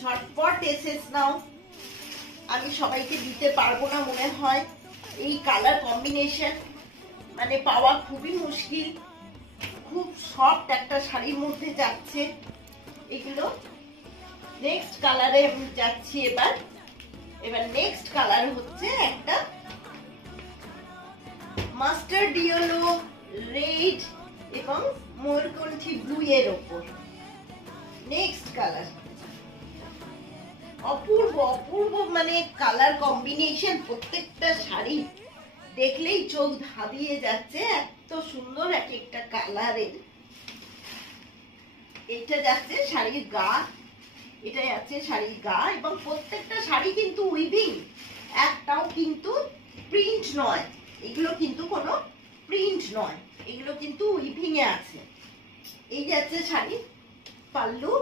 ঝটপট এসেস নাও, আমি সবাইকে দিতে পারবো না মনে হয়। এই কালার কম্বিনেশন মানে পাওয়া খুবই মুশকিল। খুব সফট একটা শাড়ির মধ্যে যাচ্ছে এগুলো। নেক্সট কালারে আমি যাচ্ছি এবার নেক্সট কালার হচ্ছে একটা মাস্টার্ড ইয়েলো, রেড এবং ময়ূরকণ্ঠী ব্লু এর ওপর। নেক্সট কালার অপূর্ব অপূর্ব মানে কালার কম্বিনেশন, প্রত্যেকটা শাড়ি দেখলেই চোখ ধাঁধিয়ে যাচ্ছে, এত সুন্দর এক একটা কালারের। এটা যাচ্ছে শাড়ির গা, এটা যাচ্ছে শাড়ির গা এবং প্রত্যেকটা শাড়ি কিন্তু উইভিং, একটাও কিন্তু প্রিন্ট নয়। এগুলো কিন্তু কোনো প্রিন্ট নয়, এগুলো কিন্তু উইভিং এ আছে। এই যাচ্ছে শাড়ি পাল্লু।